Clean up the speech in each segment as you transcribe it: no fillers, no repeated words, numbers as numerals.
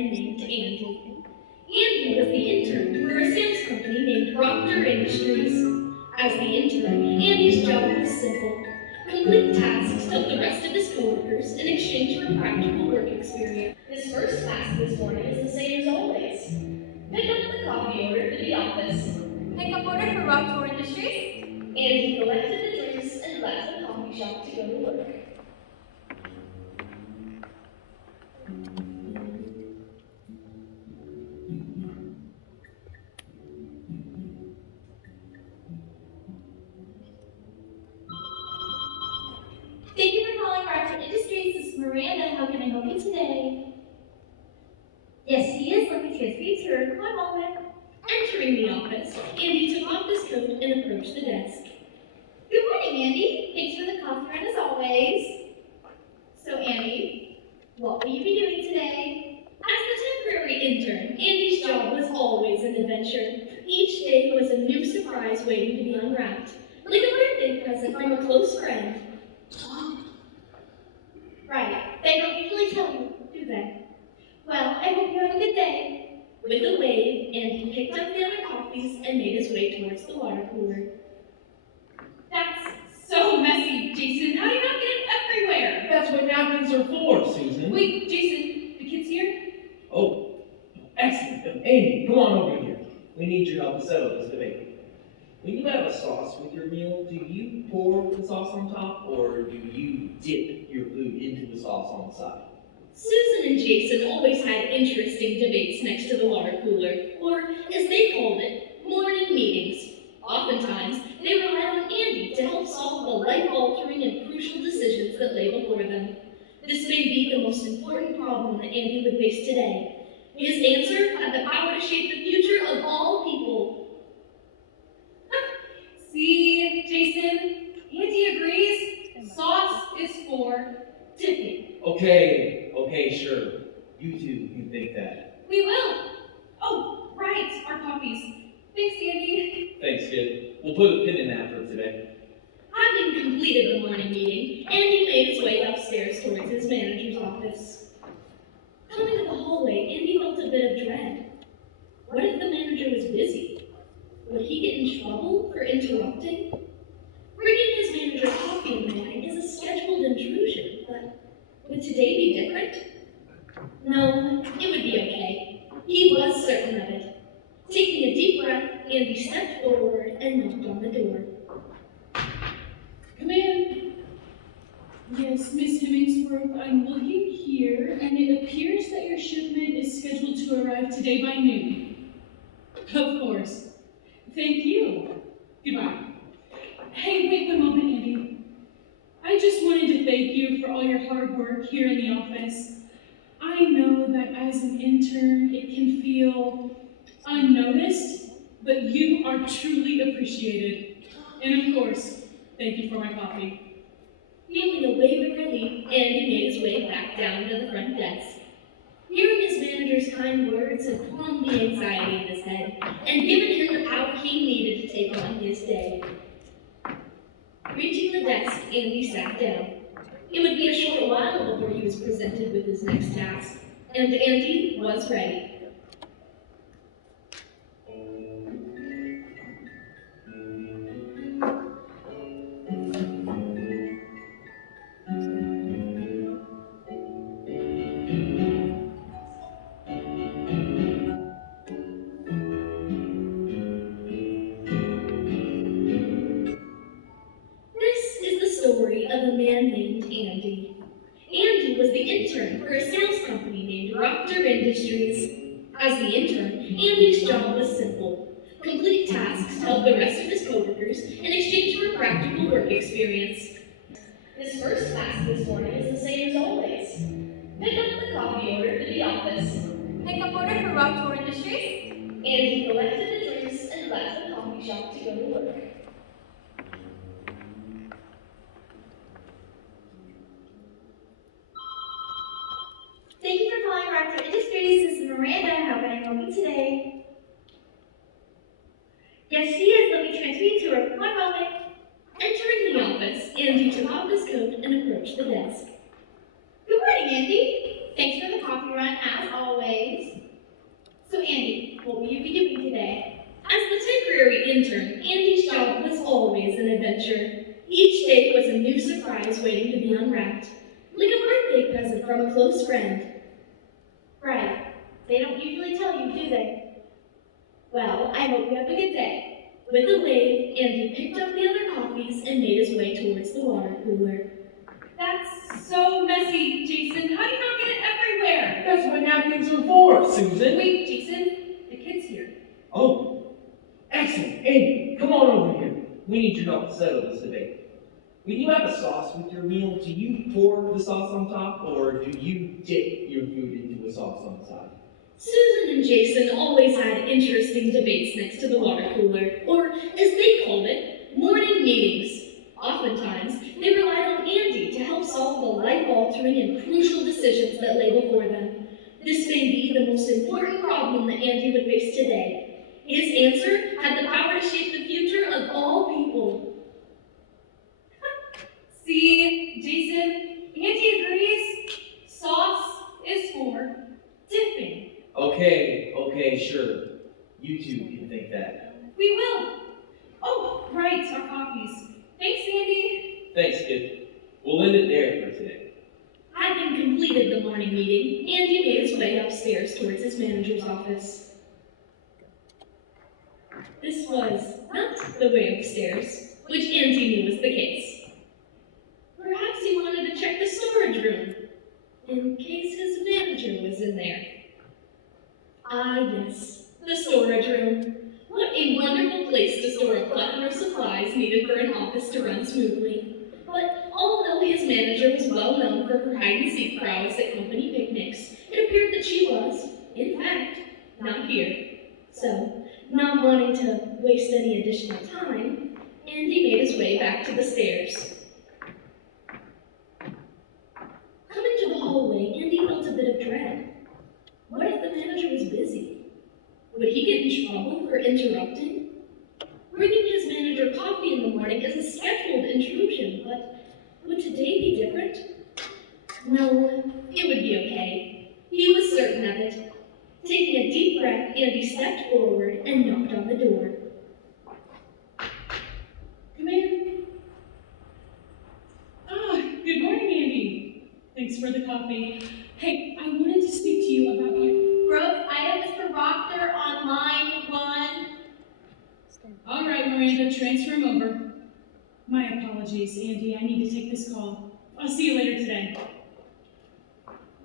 man named Andy. Andy was the intern for a sales company named Ruppel Industries. As the intern, Andy's job was simple. Complete tasks to help the rest of his coworkers in exchange for practical work experience. His first task this morning is the same as always. Pick up the coffee order for the office. Pick up order for Ruppel Industries. Andy collected the drinks and left the coffee shop to go to work. Thank you for calling Wright Industries. This is Miranda. How can I help you today? Yes, she is. Let me transfer you to her. One moment. Entering the office, Andy took off his coat and approached the desk. Good morning, Andy. Thanks for the coffee run as always. So, Andy, what will you be doing today? As the temporary intern, Andy's job was always an adventure. Each day was a new surprise waiting to be unwrapped, like a birthday present from a close friend. Right. They don't usually tell you, do they? Well, I hope you have a good day. With a wave, Andy picked up the other coffees and made his way towards the water cooler. That's so messy, Jason. How do you not get it everywhere? That's what napkins are for, Susan. Wait, Jason, the kid's here? Oh, excellent. Amy, come on over here. We need your help to settle this debate. When you have a sauce with your meal, do you pour the sauce on top, or do you dip your food into the sauce on the side? Susan and Jason always had interesting debates next to the water cooler, or, as they called it, morning meetings. Oftentimes, they relied on Andy to help solve the life-altering and crucial decisions that lay before them. This may be the most important problem that Andy would face today. His answer had the power to shape the future of all people. See, Jason, Andy agrees. Sauce is for dipping. Okay, sure. You two can think that. We will. Oh, right, our coffees. Thanks, Andy. Thanks, kid. We'll put a pin in that for today. Having completed the morning meeting, Andy made his way upstairs towards his manager's office. Coming to the hallway, Andy felt a bit of dread. What if the manager was busy? Would he get in trouble for interrupting? Bringing his manager coffee in the morning is a scheduled intrusion, but would today be different? No, it would be okay. He was certain of it. Taking a deep breath, Andy stepped forward and knocked on the door. Come in. Yes, Miss Hemmingsworth, I'm looking here, and it appears that your shipment is scheduled to arrive today by noon. Of course. Thank you. Goodbye. Hey, wait one moment, Andy. I just wanted to thank you for all your hard work here in the office. I know that as an intern, it can feel unnoticed, but you are truly appreciated. And of course, thank you for my coffee. Feeling a wave of relief, Andy made his way back down to the front desk. Hearing his manager's kind words had calmed the anxiety in his head and given him the power he needed to take on his day. Reaching the desk, Andy sat down. It would be a short while before he was presented with his next task, and Andy was ready. Story of a man named Andy. Andy was the intern for a sales company named Ruppel Industries. As the intern, Andy's job was simple. Complete tasks to help the rest of his coworkers in exchange for a practical work experience. His first task this morning is the same as always. Pick up the coffee order for the office. Pick up order for Ruppel Industries. Andy collected the drinks and left the coffee shop to go to work. Thank you for calling Ruppel Industries. This is Miranda. How can I help you today? Yes, she is. Let me transfer you to her. One moment. Entering the office, Andy took off his coat and approached the desk. Good morning, Andy. Thanks for the coffee run, as always. intern, Andy's job was always an adventure. Each day was a new surprise waiting to be unwrapped, like a birthday present from a close friend. Right. They don't usually tell you, do they? Well, I hope you have a good day. With a wave, Andy picked up the other coffees and made his way towards the water cooler. That's so messy, Jason. How do you not get it everywhere? That's what napkins are for, Susan. Wait, Jason, the kid's here. Oh, excellent. Amy, come on over here. We need your help to settle this debate. When you have a sauce with your meal, do you pour the sauce on top, or do you dip your food into a sauce on the side? Susan and Jason always had interesting debates next to the water cooler, or as they called it, morning meetings. Oftentimes, they relied on Andy to help solve the life-altering and crucial decisions that lay before them. This may be the most important problem that Andy would face today. His answer had the power to shape the future of all people. See, Jason, Andy agrees. Sauce is for dipping. Okay, sure. You two can think that. We will. Oh, right, our coffees. Thanks, Andy. Thanks, kid. We'll end it there for today. Having completed the morning meeting, Andy made his way upstairs towards his manager's office. This was not the way upstairs, which Andy knew was the case. Perhaps he wanted to check the storage room, in case his manager was in there. Ah, yes, the storage room. What a wonderful place to store a plethora of supplies needed for an office to run smoothly. But although his manager was well known for her hide-and-seek prowess at company picnics, it appeared that she was, in fact, not here. So, not wanting to waste any additional time, Andy made his way back to the stairs. Coming to the hallway, Andy felt a bit of dread. What if the manager was busy? Would he get in trouble for interrupting? Bringing his manager coffee in the morning is a scheduled intrusion, but would today be different? No, it would be okay. He was certain of it. Taking a deep breath, Andy stepped forward and knocked on the door. Come in. Good morning, Andy. Thanks for the coffee. Hey, I wanted to speak to you about your... Brooke, I have Mr. Proctor on line 1. All right, Miranda, transfer him over. My apologies, Andy. I need to take this call. I'll see you later today.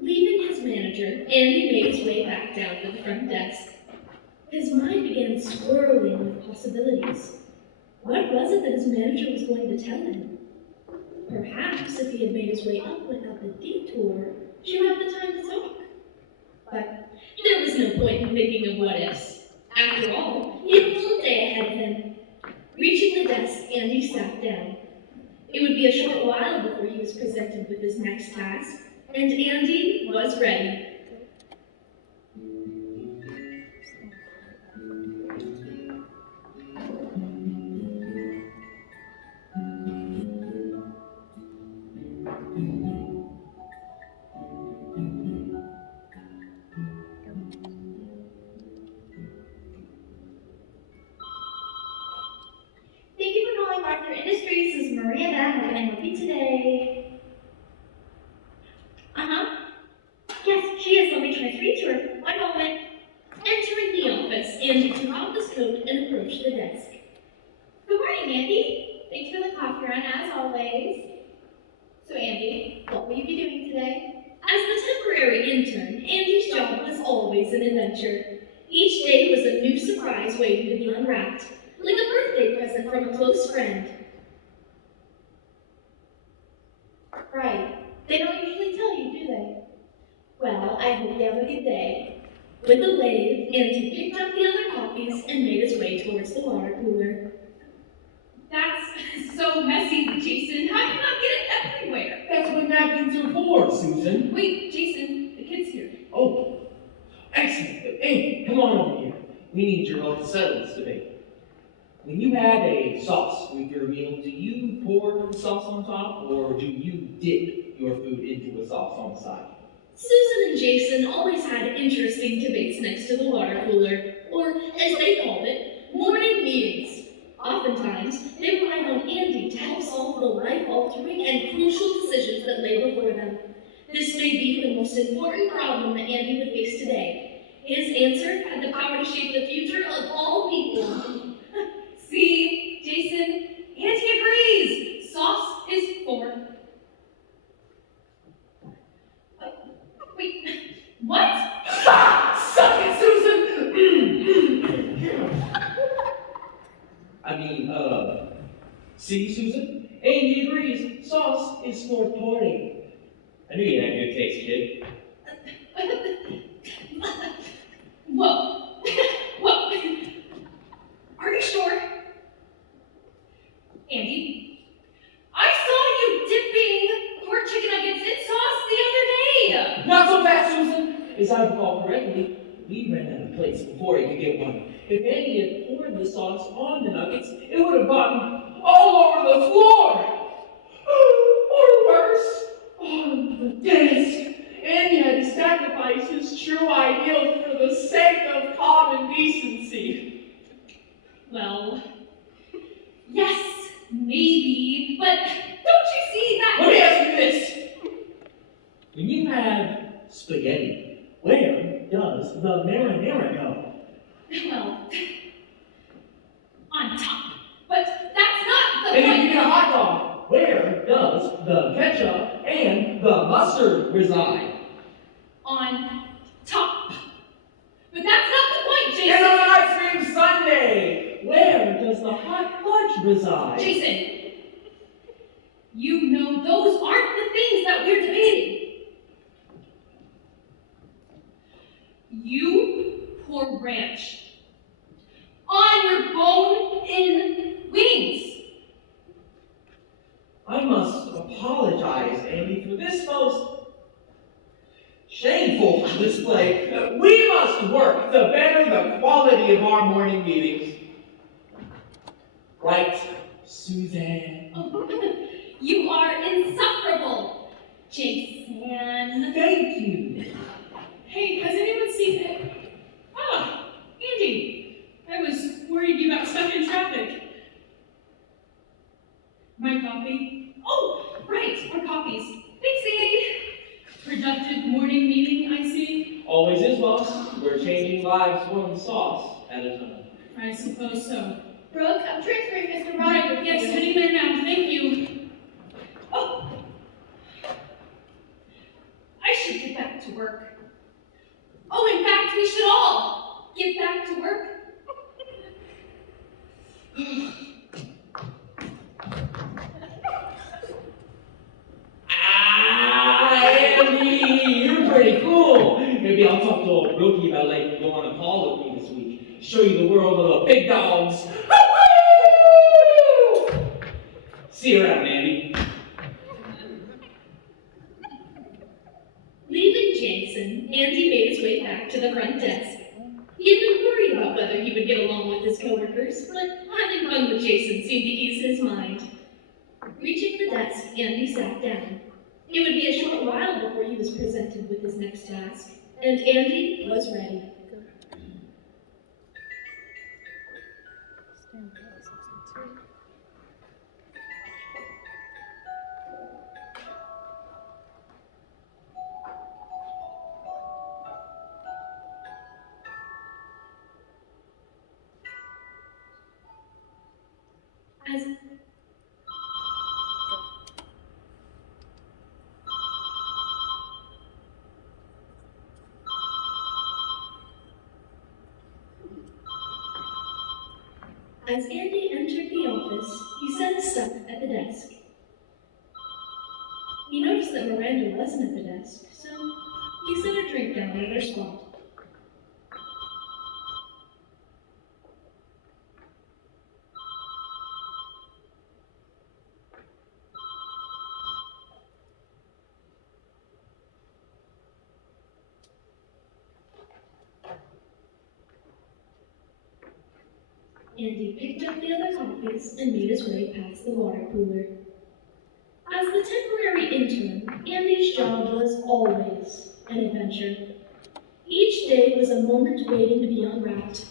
Leaving his manager, Andy made his way back down to the front desk. His mind began swirling with possibilities. What was it that his manager was going to tell him? Perhaps if he had made his way up without the detour, she would have the time to talk. But there was no point in thinking of what ifs. After all, he had a full day ahead of him. Reaching the desk, Andy sat down. It would be a short while before he was presented with his next task, and Andy was ready. Thank you for calling Proctor Industries. This is Miranda. How can I help you today? Yes, she is. Let me transfer you to her. One moment. Entering the office, Andy took off his coat and approached the desk. Good morning, Andy. Thanks for the coffee run, as always. So, Andy, what will you be doing today? As the temporary intern, Andy's job was always an adventure. Each day was a new surprise waiting to be unwrapped, like a birthday present from a close friend. Right. They don't usually tell you, do they? Well, I hope you have a good day. With a wave, Andy picked up the other coffees and made his way towards the water cooler. That's so messy, Jason. How do you not get it everywhere? That's what napkins are for, Susan. Wait, Jason, the kid's here. Oh, excellent. Amy, come on over here. We need your help to settle this debate. When you have a sauce with your meal, do you pour the sauce on top, or do you dip your food into a sauce on the side? Susan and Jason always had interesting debates next to the water cooler, or as they called it, morning meetings. Oftentimes, they relied on Andy to help solve the life-altering and crucial decisions that lay before them. This may be the most important problem that Andy would face today. His answer had the power to shape the future of all people. See, Jason, Auntie agrees. Sauce is for. Wait, what? Suck it, Susan! See, Susan? Andy agrees. Sauce is for party. I knew you had good taste, kid. Whoa. Whoa. Are you sure? Andy, I saw you dipping pork chicken nuggets in sauce the other day. Not so fast, Susan! As I recall correctly, we ran out of plates before he could get one. If Andy had poured the sauce on the nuggets, it would have gotten all over the floor! Or worse, on the desk. Andy had to sacrifice his true ideals for the sake of common decency. Well, yes, maybe, but don't you see that? Let me ask you this. When you have spaghetti, where does the marinara go? Well, on top. But that's not the And if point. you get a hot dog, where does the ketchup and the mustard reside? On top. But that's not the point, Jason. And on an ice cream sundae, where does the hot fudge reside? Jason, you know those aren't the things that we're debating. You pour ranch on your bone-in wings. I must apologize, Andy, for this most shameful display. We must work to better the quality of our morning meetings. Right, Suzanne? Oh, you are insufferable, Jason. Thank you. Hey, has anyone seen it? Ah, Andy. I was worried you got stuck in traffic. My coffee. Oh, right, our copies. Thanks, Andy. Productive morning meeting, I see. Always is, boss. We're changing lives one sauce at a time. I suppose so. Brooke, I'm transferring Mr. Right, Ryan. yes, heading there now. Thank you. Oh, I should get back to work. Oh, in fact, we should all get back to work. Andy, you're pretty cool. Maybe I'll talk to old Brooke about letting you go on a call with me this week. Show you the world of the big dogs. See you around, Andy. Leaving Jason, Andy made his way back to the front desk. He had been worried about whether he would get along with his coworkers, but having fun with Jason seemed to ease his mind. Reaching the desk, Andy sat down. It would be a short while before he was presented with his next task, and Andy was ready. As Andy entered the office, he sensed stuff at the desk. He noticed that Miranda wasn't at the desk, so he set her drink down at her spot. Andy picked up the other copies and made his way past the water cooler. As the temporary intern, Andy's job was always an adventure. Each day was a moment waiting to be unwrapped.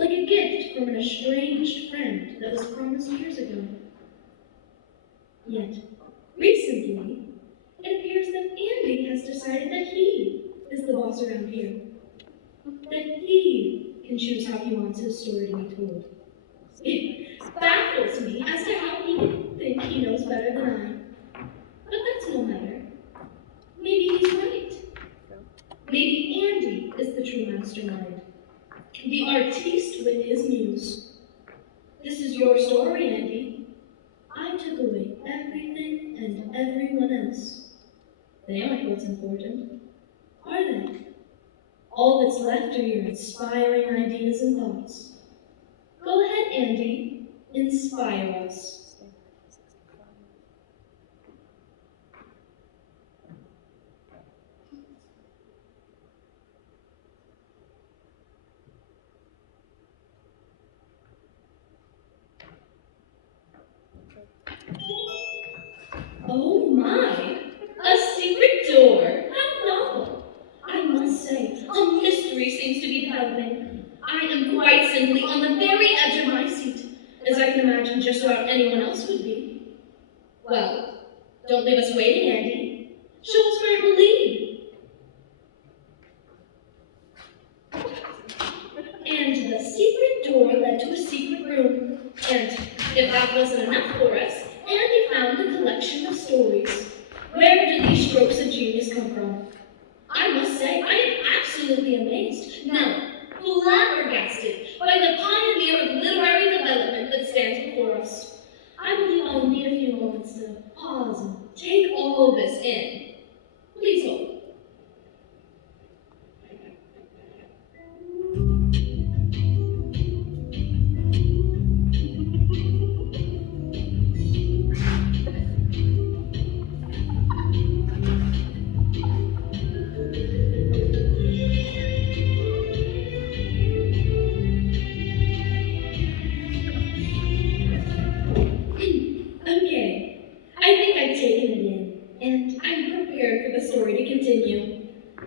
like a gift from an estranged friend that was promised years ago. Yet, recently, it appears that Andy has decided that he is the boss around here. That he can choose how he wants his story to be told. It baffles me as to how he can think he knows better than I. But that's no matter. Maybe he's right. Maybe Andy is the true mastermind. The artiste with his muse. This is your story, Andy. I took away everything and everyone else. They aren't what's important, are they? All that's left are your inspiring ideas and thoughts. Go ahead, Andy. Inspire us. Oh my! A secret door! How novel! I must say, a mystery seems to be developing. I am quite simply on the very edge of my seat, as I can imagine just about anyone else would be. Well, don't leave us waiting, Andy. Show us where it will lead. And the secret door led to a secret room. And if that wasn't enough for us, Andy found a collection of stories. Where did these strokes of genius come from? I must say, I am absolutely amazed, no, flabbergasted by the pioneer of literary development that stands before us. I believe I'll need a few moments to pause and take all this in. Please hold. Okay, I think I've taken it in, and I'm prepared for the story to continue.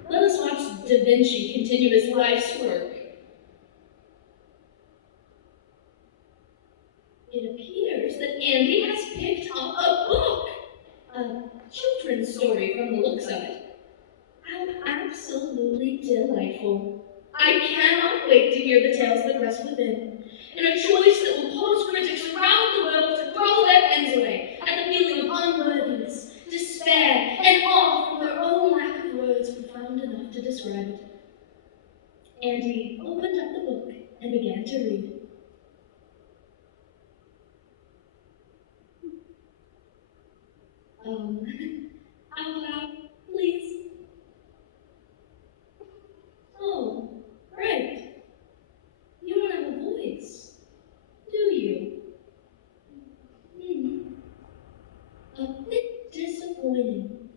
Let us watch Da Vinci continue his life's work. It appears that Andy has picked up a book, a children's story from the looks of it. How absolutely delightful. I cannot wait to hear the tales that rest within, in a choice that will cause critics around the world to throw their pens away at the feeling of unworthiness, despair, and awe from their own lack of words profound enough to describe it. Andy opened up the book and began to read. Out loud, please. Oh, right. You don't have a voice, do you? A bit disappointing.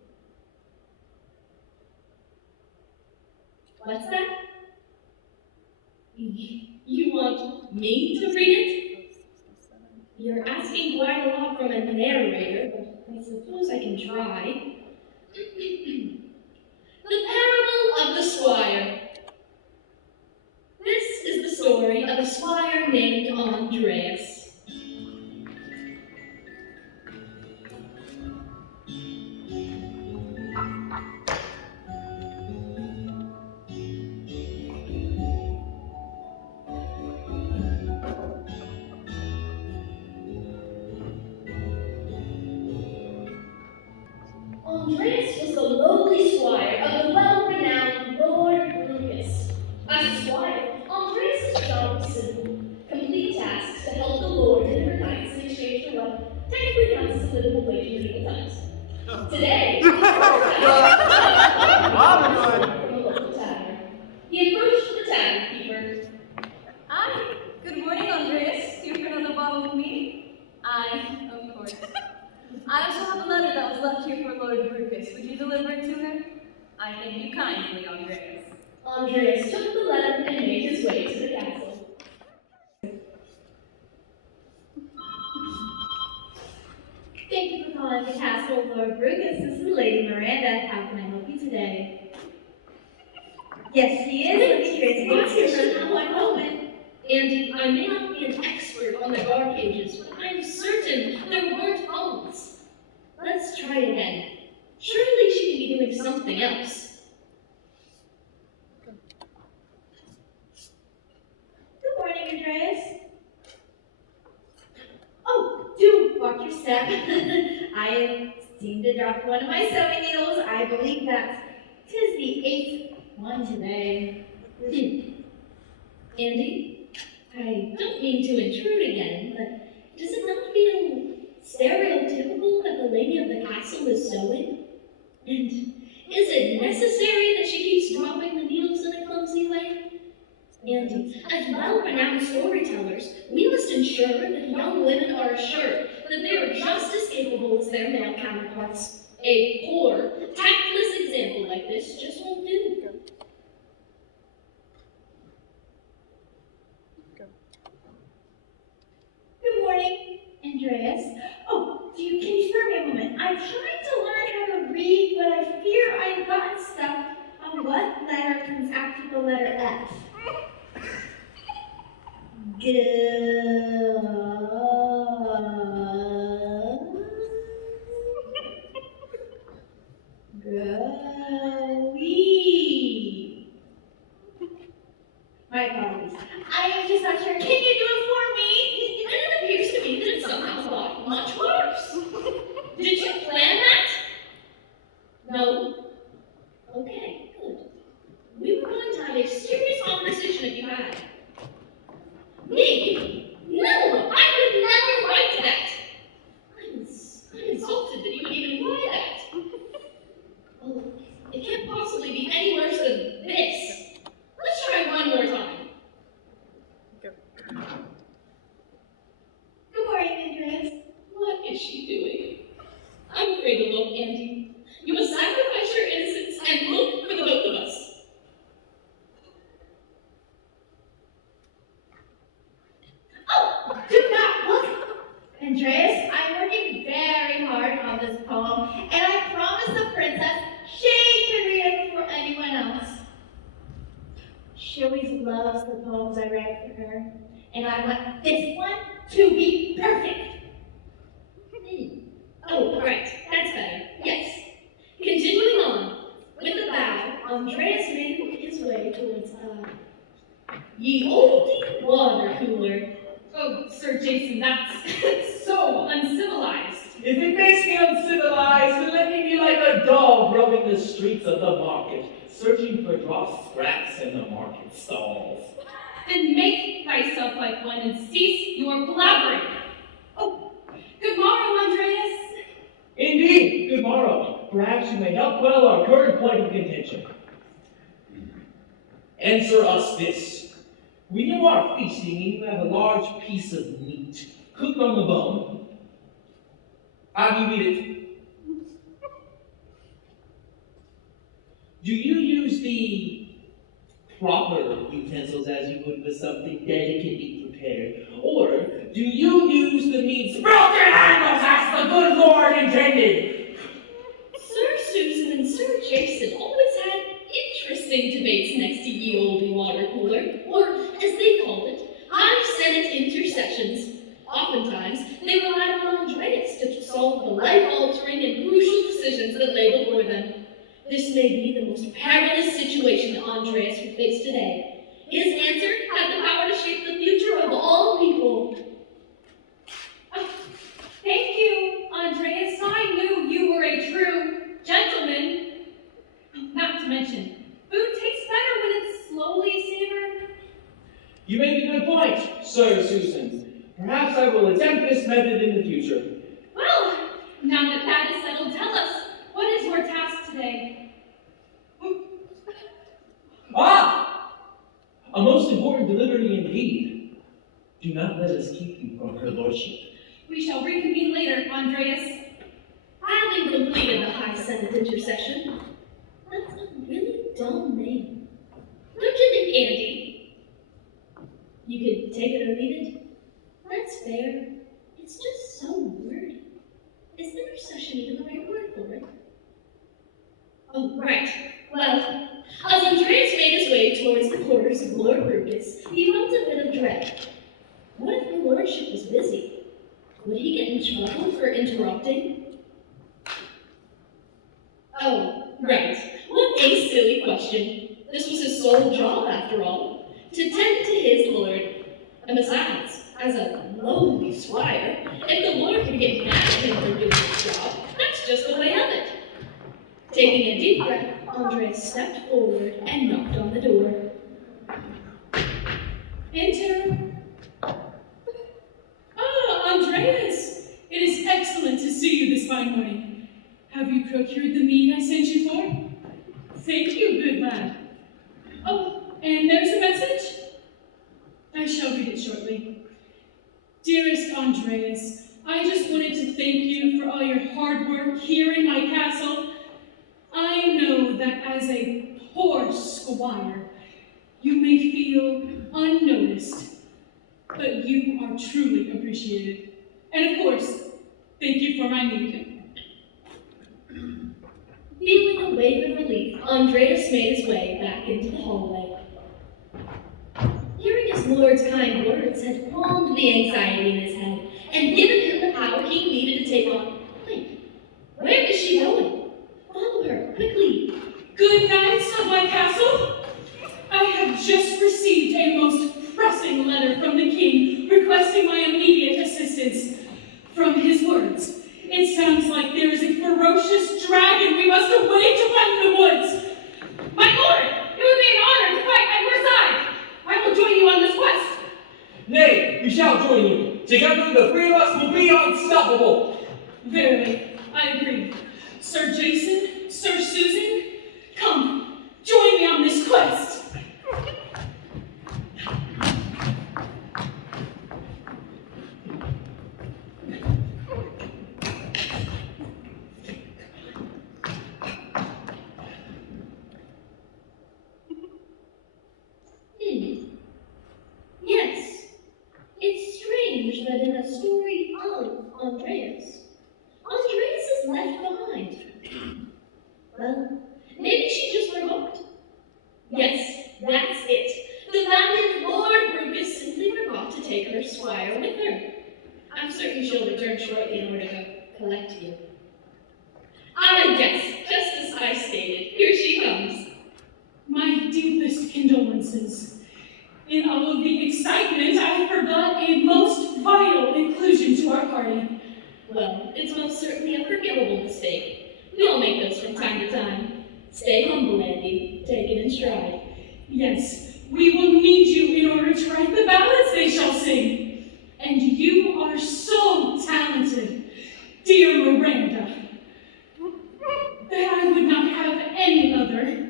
What's that? You want me to read it? You're asking quite a lot from a narrator, but I suppose I can try. The Parable of the Squire. This is the story of a squire named Andreas. Andreas was the lowly squire of the well-renowned Lord Lucas. As a squire, Andreas' job was simple: complete tasks to help the Lord and her knights in exchange for what technically counts as a livable wage in medieval times. Today, from a local tavern. He approached the tavern keeper. Hi, good morning, Andreas. Here for another bottle of me? I, of course. I also have a letter that was left here for Lord Lucas. Would you deliver it to him? I thank you kindly, Andreas. Andreas took the letter and made his way to the castle. Thank you for calling the castle, Lord Lucas. This is Lady Miranda. How can I help you today? Yes, he is. Let me transfer you to him. One moment. And I may not be an expert on the Dark Ages, but I'm certain there weren't phones. Let's try again. Surely she can be doing something else. Good morning, Andreas. Oh, do watch your step. I seem to drop one of my sewing needles. I believe that 'tis the 8th one today. Andy, I don't mean to intrude again, but does it not feel stereotypical that the lady of the castle is sewing? And is it necessary that she keeps dropping the needles in a clumsy way? And as well-renowned storytellers, we must ensure that young women are assured that they are just as capable as their male counterparts. A poor, tactless example like this just won't do. Good morning, Andreas. Oh, can you spare me a moment? I'm trying to learn how to read, but I fear I've gotten stuck on what letter comes after the letter F. Go-wee. My apologies. I am just not sure. Can you do it for me? And it appears to me that it somehow got much worse. Did you plan that? No? Okay, good. We were going to have a serious conversation if you had. Me? No! I would never write that! I'm insulted that you would even write that. Oh, it can't possibly be any worse than this. Let's try one more time. Good morning, Andreas. What is she doing? I'm afraid to look, Andy. You must sacrifice your innocence and look for the both of us. Oh, do not look! Andreas, I'm working very hard on this poem, and I promised the princess she could read it before anyone else. She always loves the poems I write for her, and I want this one to be perfect. Oh, right. That's better. Yes. Continuing on. With a bow, Andreas made his way towards, ye olde water cooler. Oh, Sir Jason, that's so uncivilized. If it makes me uncivilized, then let me be like a dog roaming the streets of the market, searching for dross scraps in the market stalls. Then make thyself like one and cease your blabbering. Oh, good morrow, Andreas. Indeed, good morrow. Perhaps you may help quell our current point of contention. Answer us this. We know our feasting, and you have a large piece of meat, cooked on the bone. How do you eat it? Do you use the proper utensils as you would with something delicately prepared? Or do you use the meat's broken handles as the good Lord intended? Sir Susan and Sir Jason always had interesting debates next to ye olde water cooler, or, as they called it, high Senate intercessions. Oftentimes, they relied on Andreas to solve the life-altering and crucial decisions that lay before them. This may be the most perilous situation that Andreas would face today. His answer had the power to shape the future of all people. Oh, thank you, Andreas. I knew you were a true gentleman. Not to mention, food tastes better when it's slowly savored. You make a good point, Sir Susan. Perhaps I will attempt this method in the future. Well, now that that is settled, tell us, what is your task today? Ah! A most important delivery indeed. Do not let us keep you from her lordship. We shall reconvene later, Andreas. Having completed the high Senate intercession, that's a really dull name. Don't you think, Andy? You could take it or leave it. That's fair. It's just so wordy. Is intercession even the right word for it? Oh, right. Well, As Andreas made his way towards the quarters of Lord Brucus, he felt a bit of dread. What if the lordship was busy? Would he get in trouble for interrupting? Oh, right. What a silly question. This was his sole job, after all, to tend to his lord. And besides, as a lowly squire, if the lord could get mad at him for doing his job, that's just the way of it. Taking a deep breath, Andreas stepped forward and knocked on the door. Enter. Ah, Andreas! It is excellent to see you this fine morning. Have you procured the mead I sent you for? Thank you, good lad. Oh, and there's a message? I shall read it shortly. Dearest Andreas, I just wanted to thank you for all your hard work here in my castle. I know that as a poor squire, you may feel unnoticed, but you are truly appreciated. And of course, thank you for my mead. Feeling a wave of relief, Andreas made his way back into the hallway. Hearing his lord's kind words had calmed the anxiety in his head and given him the power he needed to take on. Wait, where is she going? Follow her, quickly. Good knights of my castle. I have just received a most pressing letter from the king requesting my immediate assistance. From his words, it sounds like there is a ferocious dragon we must away to fight in the woods. My lord, it would be an honor to fight at your side. I will join you on this quest. Nay, we shall join you. Together, the three of us will be unstoppable. Verily, I agree. Sir Jason, Sir Susan, come, join me on this quest. Yes, it's strange that in a story of Andreas is left behind. Well, maybe she just forgot. Yes, that's it. The valiant Lord Brucus simply forgot to take her squire with her. I'm certain she'll return shortly in order to collect you. Ah, yes, just as I stated, here she comes. My deepest condolences. In all of the excitement, I forgot a most vital inclusion to our party. Well, it's most certainly a forgivable mistake. We all make those from time to time. Stay humble, Andy. Take it in stride. Yes, we will need you in order to write the ballads they shall sing. And you are so talented, dear Miranda, that I would not have any other.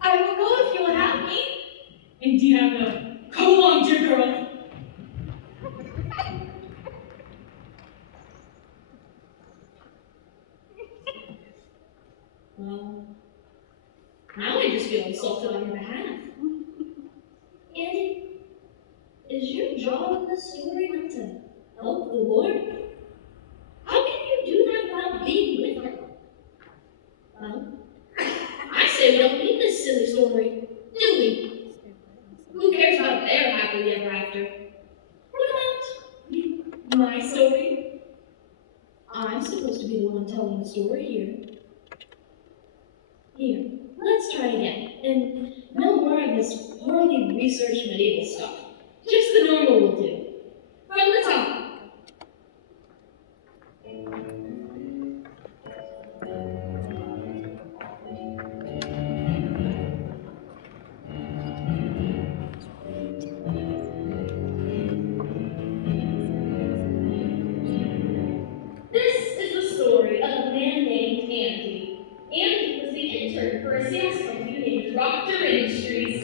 I will go if you will have me. Indeed I will. Come along, dear girl. Well, now I just feel insulted on your behalf. Andy, is your job in this story not to help the Lord? How can you do that without being with her? Well, I say we don't need this silly story, do we? Who cares about their happily ever after? What about my story? I'm supposed to be the one telling the story here. Here, let's try again, and no more of this poorly researched medieval stuff. Just the normal will do. From the top. This is the story of a man named Andy. Andy was the intern for a sales company named Proctor Industries.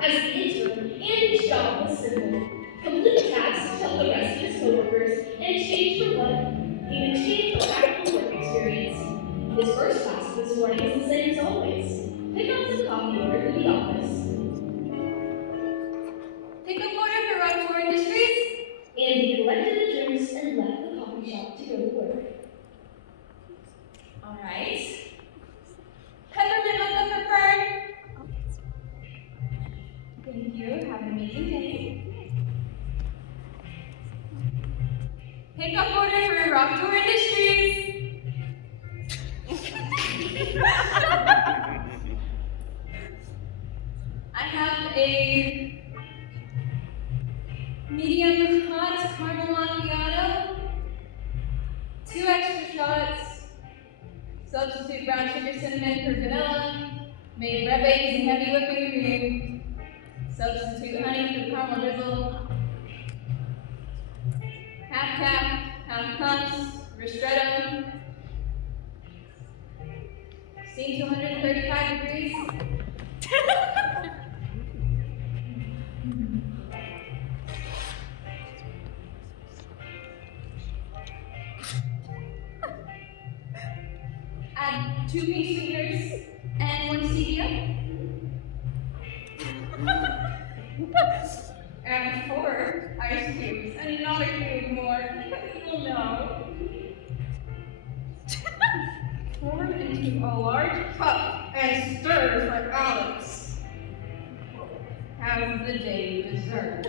As the intern, Andy's job was simple: complete tasks to help the rest of his coworkers in exchange for practical work experience. His first task this morning is the same as always: pick up some coffee order for the office. Take a order for Proctor Industries. Andy collected the drinks and left the coffee shop to go to work. Alright. a medium hot caramel macchiato, 2 extra shots, substitute brown sugar cinnamon for vanilla, made red bacon and heavy whipping cream, substitute honey for the caramel drizzle, half cap, half cups, ristretto, steam to 135 degrees. Add 2 pink sweeteners and 1 stevia. And 4 ice cubes, and not a cube more. Oh no. Pour into a large cup and stir for Alex. Have the day dessert.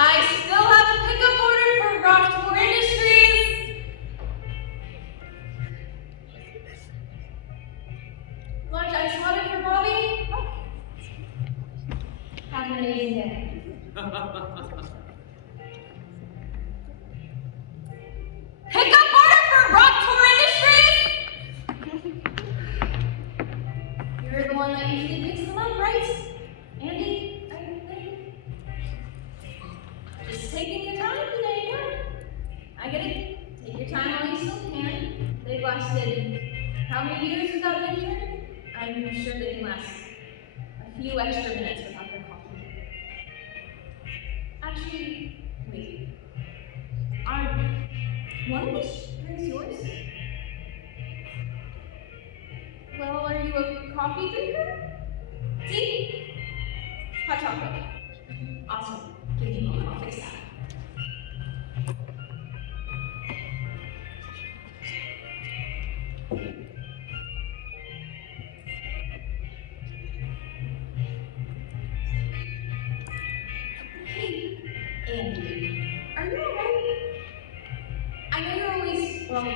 I still have a pickup order for Rockport Industries. Large ice water for Bobby. Have an amazing day. Pickup order for Rockport Industries. You're the one that usually picks them up, right? Andy, I think. Just taking your time today, yeah. I get it. Take your time while you still can. They've lasted how many years without danger? I'm sure they can last a few extra minutes without their coffee. Actually, wait. Are one of these drinks yours? Well, are you a coffee drinker? Tea? Hot chocolate. Awesome. Give me a moment, I'll fix that. Hey, Andy, are you alright? I know you're always, well,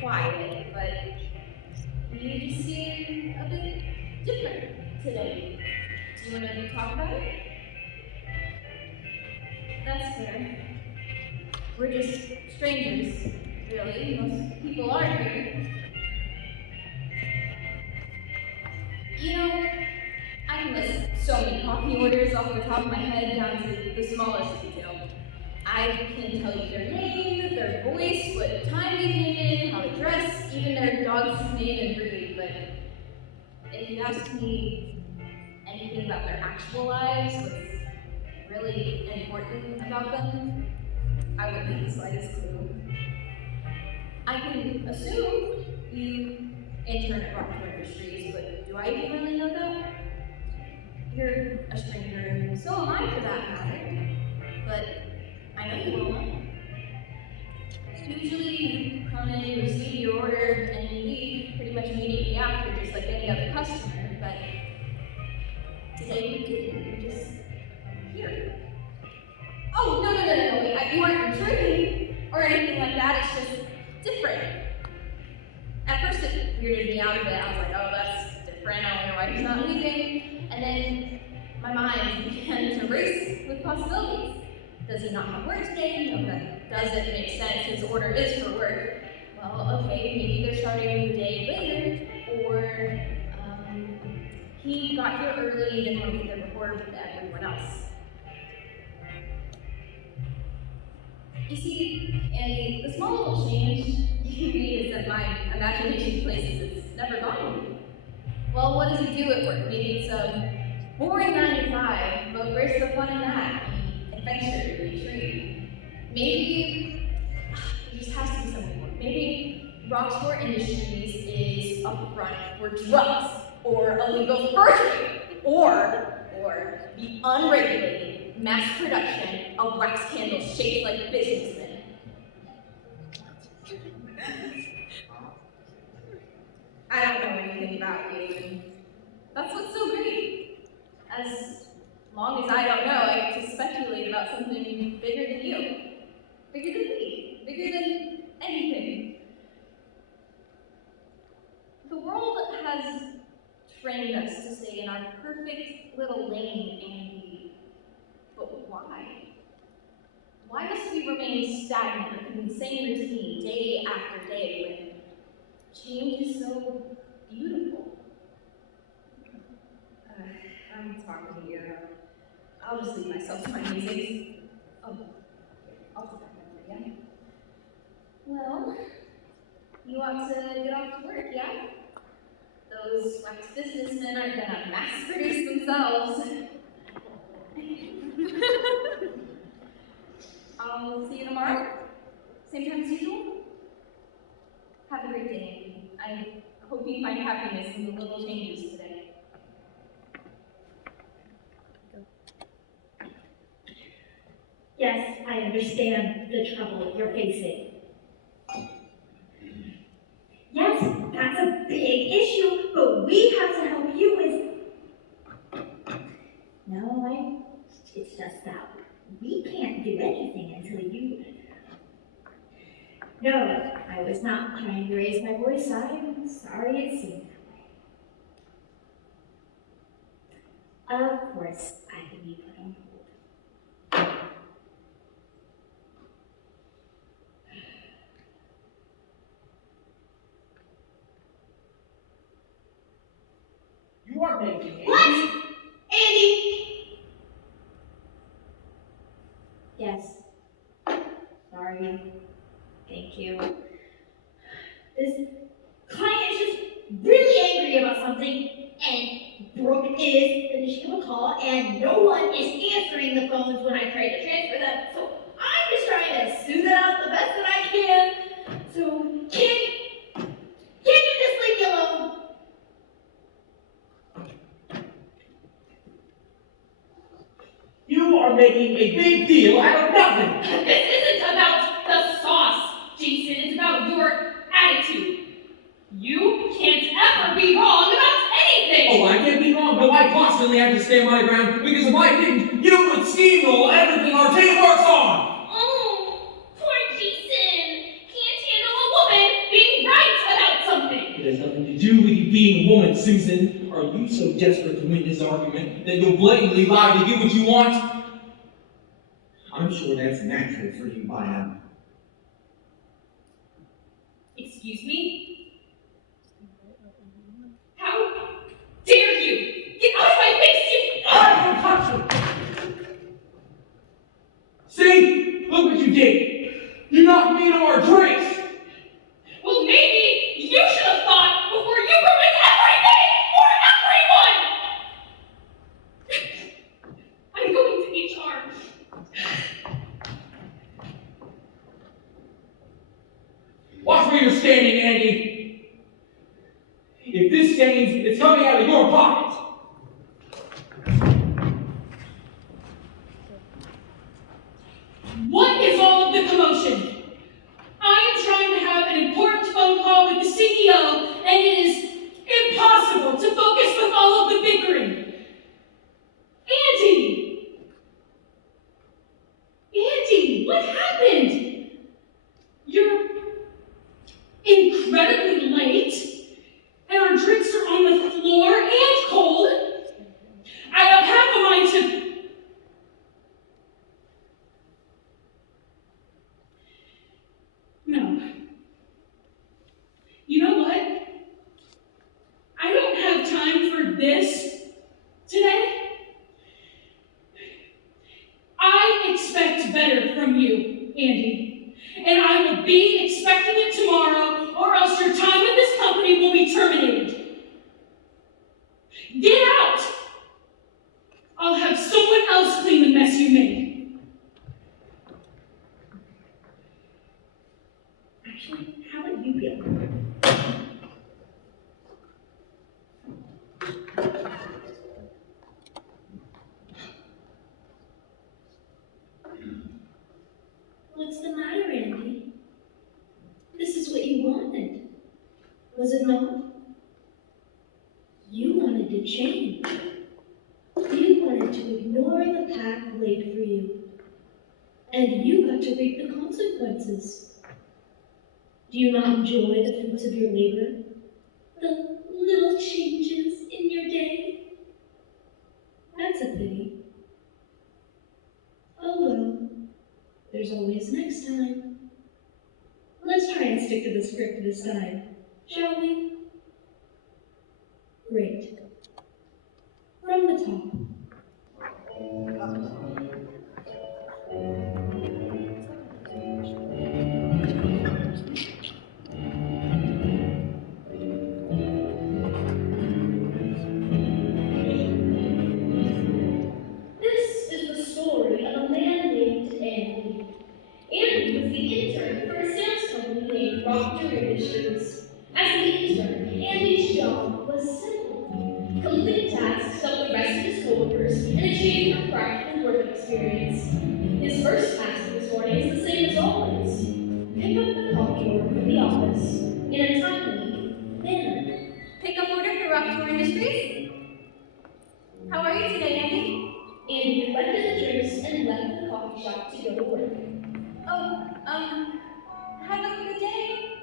quiet, but you just seem a bit different today. Do you want to talk about it? That's fair. We're just strangers, really. Most people are here. You know, I can list so many coffee orders off the top of my head down to the smallest detail. I can tell you their name, their voice, what time they came in, how to dress, even their dog's name and breed, but if you ask me anything about their actual lives, what's really important about them, I wouldn't have the slightest clue. I can assume you intern at Rockport Industries, but do I even really know that? You're a stranger, and so am I for that matter. But I know you will know. Usually you come in, you receive your order, and you leave pretty much immediately after, just like any other customer, but today you didn't. You're just here. Oh, no, wait, you aren't intruding or anything like that, it's just different. At first it weirded me out a bit. I was like, oh, that's different, I wonder why he's not leaving. And then my mind began to race with possibilities. Does he not have work today? Okay. Does it make sense? His order is for work. Well, okay, maybe they're starting the day later, or he got here early and didn't want to be there before everyone else. You see, Andy, the small little change you read is that my imagination places it's never gone. Well, what does he do at work? Maybe it's a boring 9 to 5, but where's the fun in that? Adventure, retreat. Maybe there just has to be something more. Maybe Rockport Industries is a front for drugs, or illegal forgery, or the unregulated mass production of wax candles shaped like businessmen. I don't know anything about you, and that's what's so great. As long as I don't know, I get to speculate about something bigger than you. Bigger than me. Bigger than anything. remain stagnant in the same routine day after day when change is so beautiful? I'm talking to you. I'll just leave myself to my musings. Oh, I'll come back over again. Well, you ought to get off to work, yeah? Those wax businessmen aren't gonna mass produce themselves. I'll see you tomorrow. Same time as usual. Have a great day. I hope you find happiness in the little changes today. Yes, I understand the trouble you're facing. Yes, that's a big issue, but we have to help you with... No, it's just that we can't do anything until you... No, I was not trying to raise my voice. I'm sorry it seemed that way. Of course, I can be put on hold. You are making What? Andy! Yes. Sorry. Thank you. This client is just really angry about something, and Brooke is finishing a call, and no one is answering the phones when I try to transfer them. So I'm just trying to smooth it out the best that I can. So can you just leave me alone? You are making a big deal out of nothing! This isn't about the sauce, Jason. It's about your attitude. You can't ever be wrong about anything! Oh, I can't be wrong, but I constantly have to stand my ground because if I didn't, you would steamroll everything our team works on! Oh, poor Jason. Can't handle a woman being right about something. It has nothing to do with you being a woman, Susan. Are you so desperate to win this argument that you'll blatantly lie to get what you want? I'm sure that's natural for you by now. Excuse me? How dare you? Get out of my face, you... I will touch you! See? Look what you did! You knocked me into our drinks! Well, maybe you should have thought before you ruined everything for everyone! I'm going to HR. Watch where you're standing, Andy! If this stains, it's coming out of your pocket! What is all of the commotion? I am trying to have an important phone call with the CEO, and it is impossible to focus with all of the bickering. Andy! Andy, what happened? You're incredibly late, and our drinks are on the floor and cold. I have half a mind to... No. You know what? I don't have time for this today. I expect better from you, Andy. And I will be expecting it tomorrow, or else your time in this company will be terminated. Get out! I'll have someone else clean the mess you made. Actually, how about you go? What's the matter, Andy? This is what you wanted, was it not? You wanted to change. You wanted to ignore the path laid for you. And you got to reap the consequences. Do you not enjoy the fruits of your labor? The little changes in your day? That's a pity. Oh well, there's always next time. Let's try and stick to the script this time, shall we? Great. From the top. This is the story of a man named Andy. Andy was the intern for a sales company named Rock Industries. As the intern, Andy's job was simple: complete tasks of the rest of his coworkers and achieve a practical work experience. His first task this morning is the same as always: pick up the coffee order from the office in a timely manner. Pick up order for Ruppel Industries? How are you today, Andy? Andy collected the drinks and left the coffee shop to go to work. Oh, have a good day.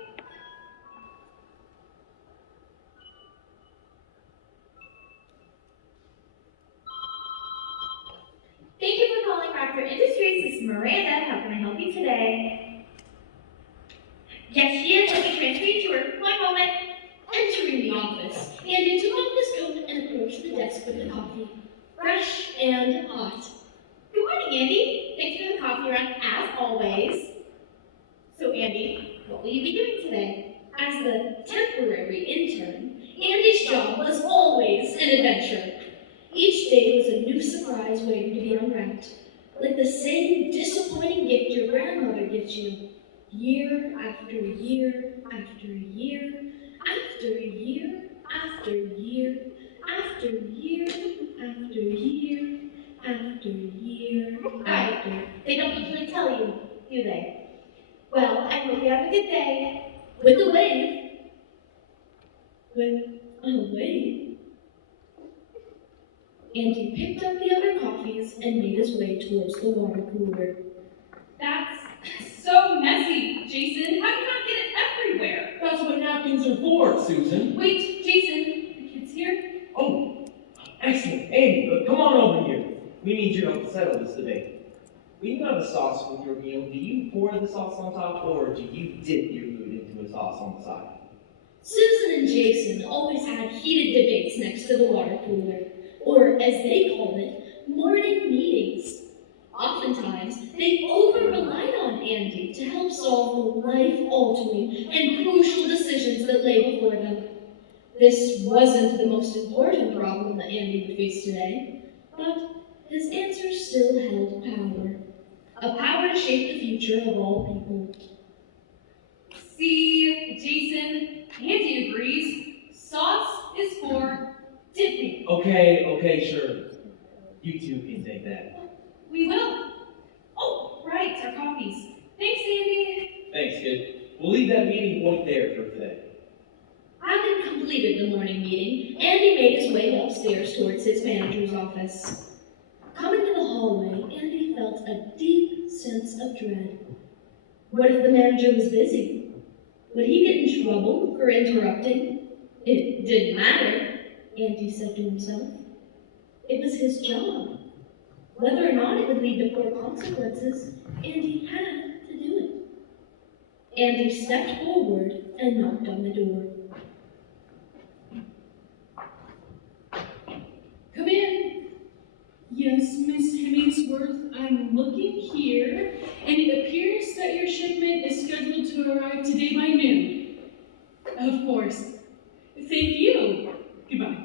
Thank you for calling Rock Industries. This is Miranda. How can I help you today? Yes, she is. Let me transfer you to her. One moment. Entering the office, Andy took off his coat and approached the desk with the coffee. Fresh and hot. Good morning, Andy. Thanks for the coffee run, as always. So, Andy, what will you be doing today? As the temporary intern, Andy's job was always an adventure. Each day was a new surprise waiting to be unwrapped, like the same disappointing gift your grandmother gives you, year after year after year after year after year after year after year after year after. They don't usually tell you, do they? Well, I hope you have a good day. With a wave. With a wave. Andy picked up the other coffees and made his way towards the water cooler. That's so messy, Jason. How do you not get it everywhere? That's what napkins are for, Susan. Wait, Jason, the kid's here? Oh, excellent. Andy, come on over here. We need your help to settle this debate. When you have a sauce with your meal, do you pour the sauce on top or do you dip your food into a sauce on the side? Susan and Jason always had heated debates next to the water cooler, or as they called it, morning meetings. Oftentimes, they over-relied on Andy to help solve the life-altering and crucial decisions that lay before them. This wasn't the most important problem that Andy would face today, but his answers still held power. A power to shape the future of all people. See, Jason, Andy agrees. Sauce is for dipping. Okay, sure. You two can take that. We will. Oh, right, our coffees. Thanks, Andy. Thanks, kid. We'll leave that meeting point there for today. Having completed the morning meeting, Andy made his way upstairs towards his manager's office. Coming to the hallway, Andy felt a deep sense of dread. What if the manager was busy? Would he get in trouble for interrupting? It didn't matter, Andy said to himself. It was his job. Whether or not it would lead to poor consequences, Andy had to do it. Andy stepped forward and knocked on the door. Come in. Yes, Miss Hemmingsworth, I'm looking here, and it appears that your shipment is scheduled to arrive today by noon. Of course. Thank you. Goodbye.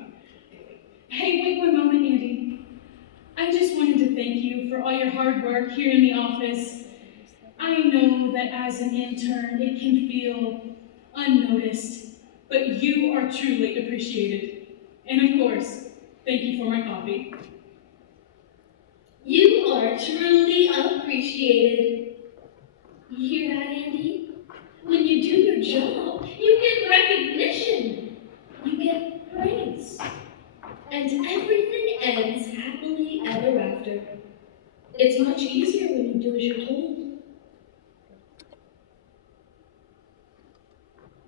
Hey, wait one moment, Andy. I just wanted to thank you for all your hard work here in the office. I know that as an intern, it can feel unnoticed, but you are truly appreciated. And of course, thank you for my coffee. You are truly appreciated. You hear that, Andy? When you do your job, you get recognition. You get praise. And everything ends happily ever after. It's much easier when you do as you're told.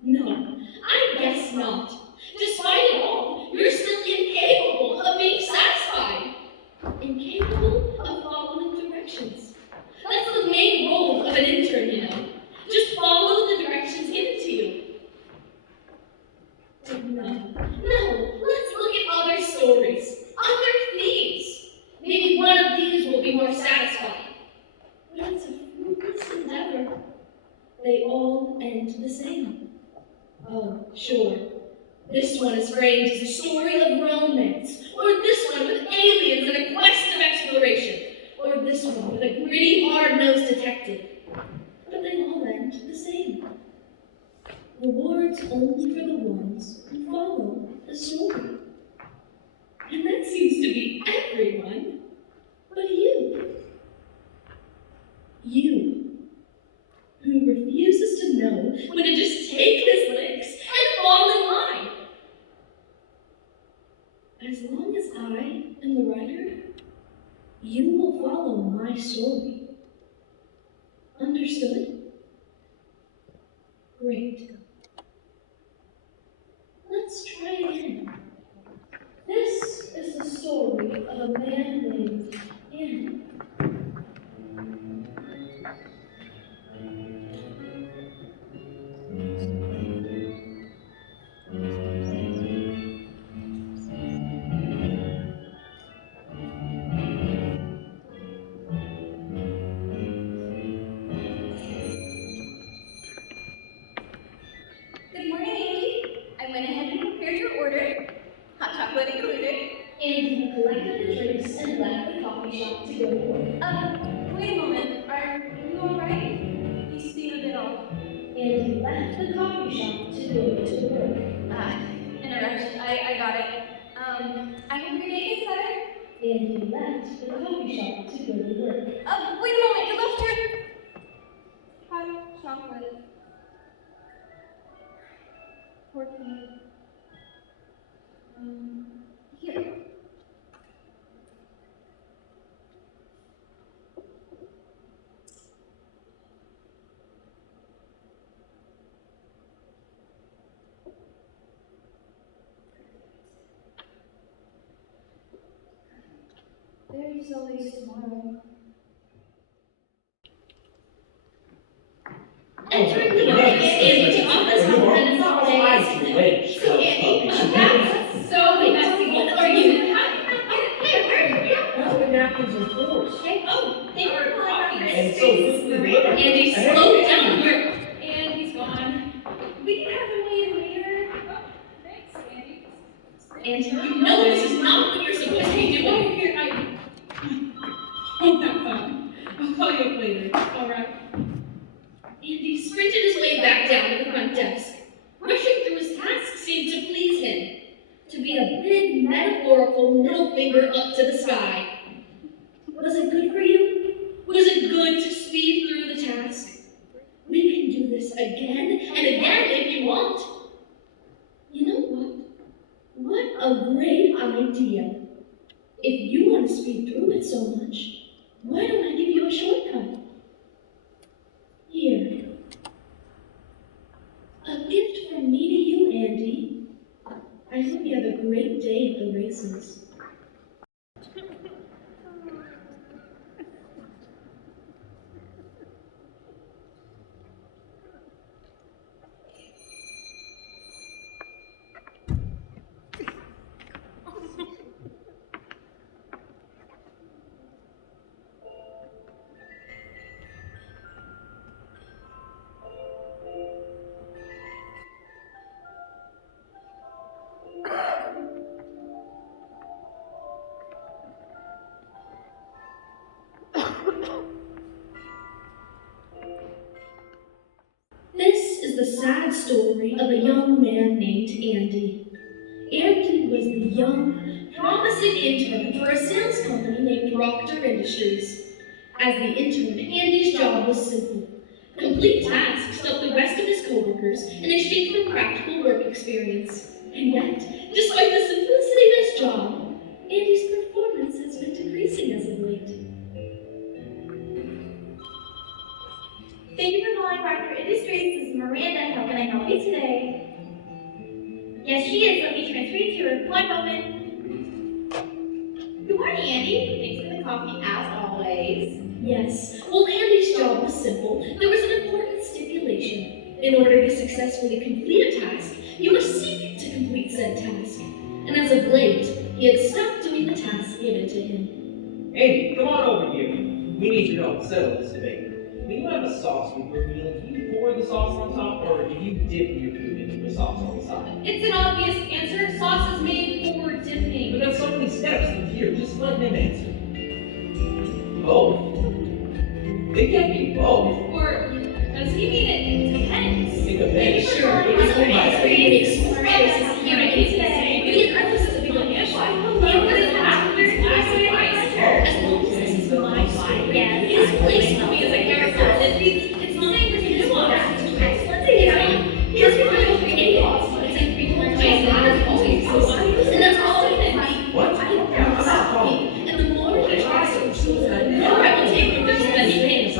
No, I guess not. Despite it all, you're still incapable of being satisfied. Incapable of following directions. That's the main goal all end the same. Oh, sure. This one is framed as a story of romance, or this one with aliens and a quest of exploration, or this one with a gritty, hard-nosed detective. But they all end the same. Rewards only for the ones who follow the story. And that seems to be everyone but you. You, who refuses to know when to just take his licks and fall in line. As long as I am the writer, you will follow my story. Understood? Great. Let's try again. This is the story of a man named Andy. Good morning, Andy. I went ahead and prepared your order. Hot chocolate included. And he collected the drinks and left the coffee shop to go to work. Wait a moment. Are you alright? You seem a bit off. And he left the coffee shop to go to work. In a rush. I got it. I hope your day gets better. And he left the coffee shop to go to work. Wait a moment. You left your hot chocolate. Poor Payne. Here. There's always tomorrow. Entering the office, Andy's office happened all day. So Andy, That's so messy. What are you? How the napkins are forced? Oh, they were coffee. And so quickly delivered. Andy, slow down here. And he's gone. We can have him wait later. Oh, thanks, Andy. And you know this is not what you're supposed to be Oh, doing. here, hold that phone. I'll call you up later. All right. Andy sprinted his way back down to the front desk. Rushing through his tasks seemed to please him. To be a big, metaphorical middle finger up to the sky. Was it good for you? Was it good to speed through the task? We can do this again and again if you want. You know what? What a great idea. If you want to speed through it so much, why don't I give you a shortcut? Here. A gift from me to you, Andy. I hope you have a great day at the races. This is the sad story of a young man named Andy. Andy was the young, promising intern for a sales company named Proctor Industries. As the intern, Andy's job was simple. Complete tasks to help the rest of his coworkers in exchange for practical work experience. And yet, despite the simplicity of his job, Andy's performance has been decreasing as of late. Thank you for calling Proctor Industries. This is Miranda. How can I help you today? Yes, she is. Let me transfer you to her. One moment. Good morning, Andy. Thanks for the coffee, as always. Yes, while Andy's job was simple, there was an important stipulation. In order to successfully complete a task, you must seek to complete said task. And as of late, he had stopped doing the task given to him. Andy, come on over here. We need your help to settle this debate. when you have a sauce with your meal, do you pour the sauce on top or do you dip your food into the sauce on the side? It's an obvious answer. Sauce is made for dipping. But there's so many steps in here. Just let them answer. Both. They can't be both. Or does he mean it depends? It depends. Sure. It's a ice cream experience here at UCLA. We can artists to be on your side. It doesn't have to be as long as this is my side. Yeah, his place will be as a character. It's not even nuanced. Let's say here's your little chaos. It's like people are just not as always. And that's all it is. What? I'm not calling. And the more you try to choose the more I will take from this than you can. She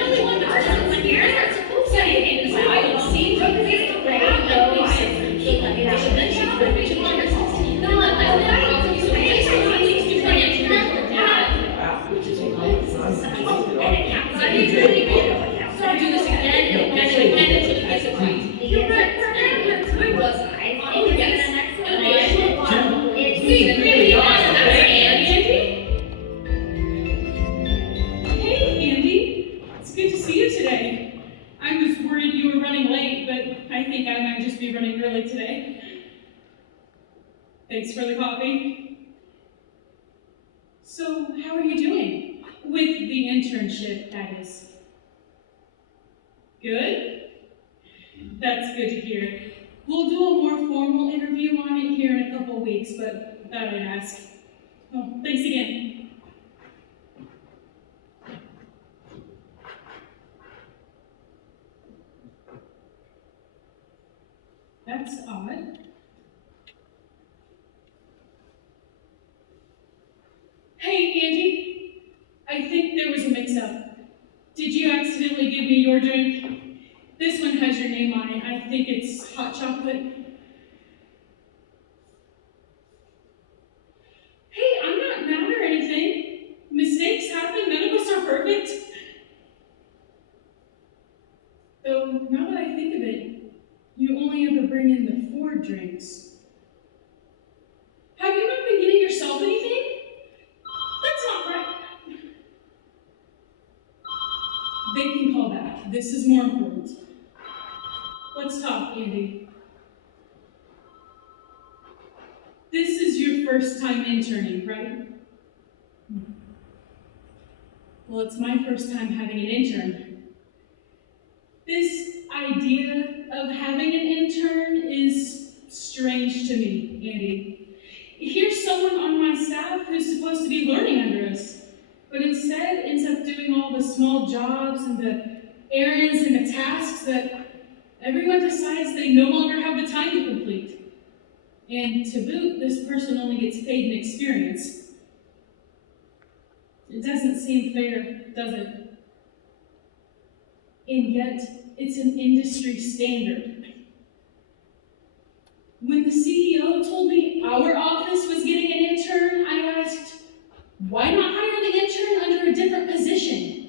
only wanted to turn my hair. That's supposed to say it is I don't see. Brooke is the way I know. I said for Kaelah. And then she wanted to no, I don't know. So I do this again and again and again until you get it right. You're right. Where was I? I think that's an explanation. It's really awesome. Hey, Andy. It's good to see you today. I was worried you were running late, but I think I might just be running early today. Thanks for the coffee. So, how are you doing? With the internship, that is. Good? That's good to hear. We'll do a more formal interview on it here in a couple weeks, but that I'd ask. Well, thanks again. That's odd. Hey, Andy. I think there was a mix-up. Did you accidentally give me your drink? This one has your name on it. I think it's hot chocolate. Hey, I'm not mad or anything. Mistakes happen. None of us are perfect. Though, now that I think of it, you only ever bring in the 4 drinks. Have you not been getting yourself anything? That's not right. They can call back. This is more important. Let's talk, Andy. This is your first time interning, right? Well, it's my first time having an intern. This idea of having an intern is strange to me, Andy. Here's someone on my staff who's supposed to be learning under us, but instead ends up doing all the small jobs and the errands and the tasks that everyone decides they no longer have the time to complete. And to boot, this person only gets paid in experience. It doesn't seem fair, does it? And yet, it's an industry standard. When the CEO told me our office was getting an intern, I asked, why not hire the intern under a different position?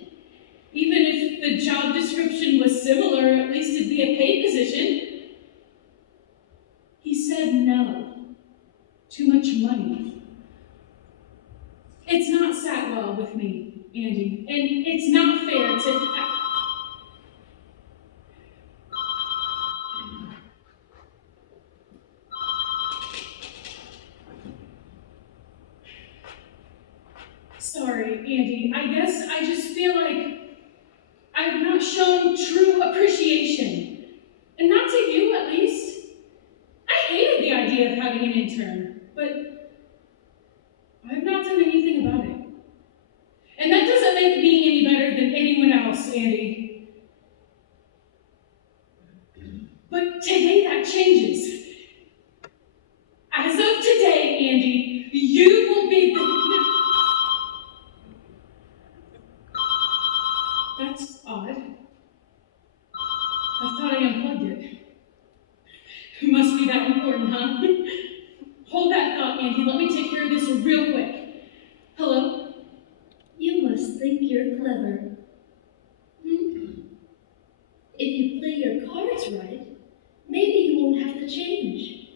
Even if the job description was similar, at least it'd be a paid position. He said no. Too much money. It's not sat well with me, Andy, and it's not fair to... Sorry, Andy. I guess I just feel like I've not shown true appreciation. And not to you, at least. I hated the idea of having an intern, but I've not done anything about it. And that doesn't make me any better than anyone else, Andy. But today that changes. As of today, Andy, you will be the... That's odd. I thought I unplugged it. It must be that important, huh? Hold that thought, Andy. Let me take care of this real quick. Hello? You must think you're clever. If you play your cards right, maybe you won't have to change.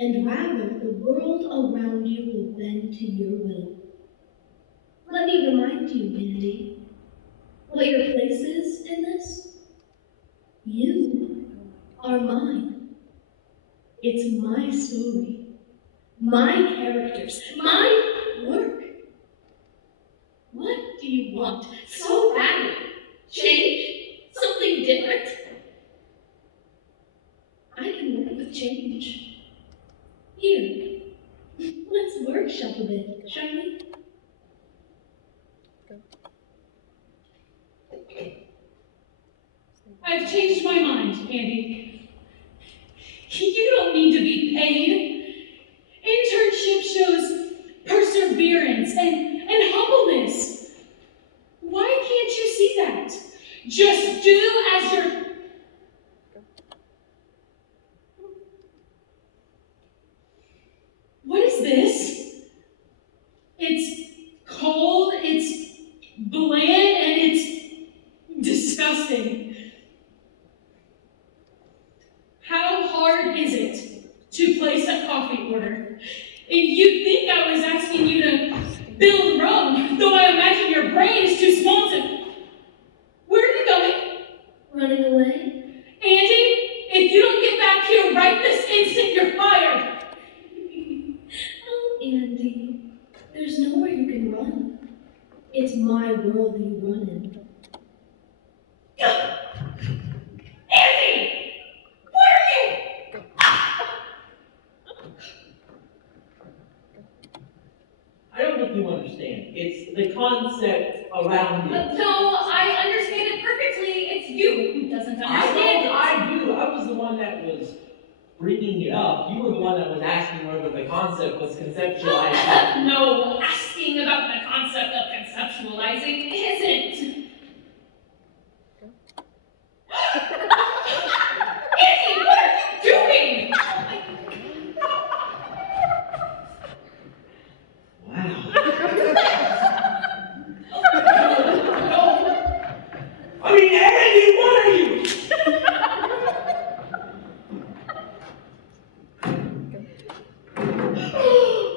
And rather, the world around you will bend to your will. Let Let me remind you, Andy, what your place is in this. You are mine. It's my story, my characters, my work. What do you want so badly? Change? Something different? I can work with change. Here, let's workshop a bit, shall we? I've changed my mind, Andy. You don't need to be paid. Internship shows perseverance and humbleness. Why can't you see that? Just do as you're... What is this? It's cold, it's bland, and it's disgusting. How hard is it to place a coffee order? You'd think I was asking you to build Rome, though I imagine your brain is too small to... Where are you going? Running away? Andy, if you don't get back here right this instant, you're fired. Oh, Andy, there's nowhere you can run. It's my world you run in. Andy! Where are you? I don't think you understand. It's the concept around it. No, I understand it perfectly. It's you who doesn't understand it. I do. I was the one that was bringing it up. You were the one that was asking whether the concept was conceptualized. No, asking about the concept of conceptualizing isn't. Andy, what are you doing? Wow. I mean, Andy, what are you?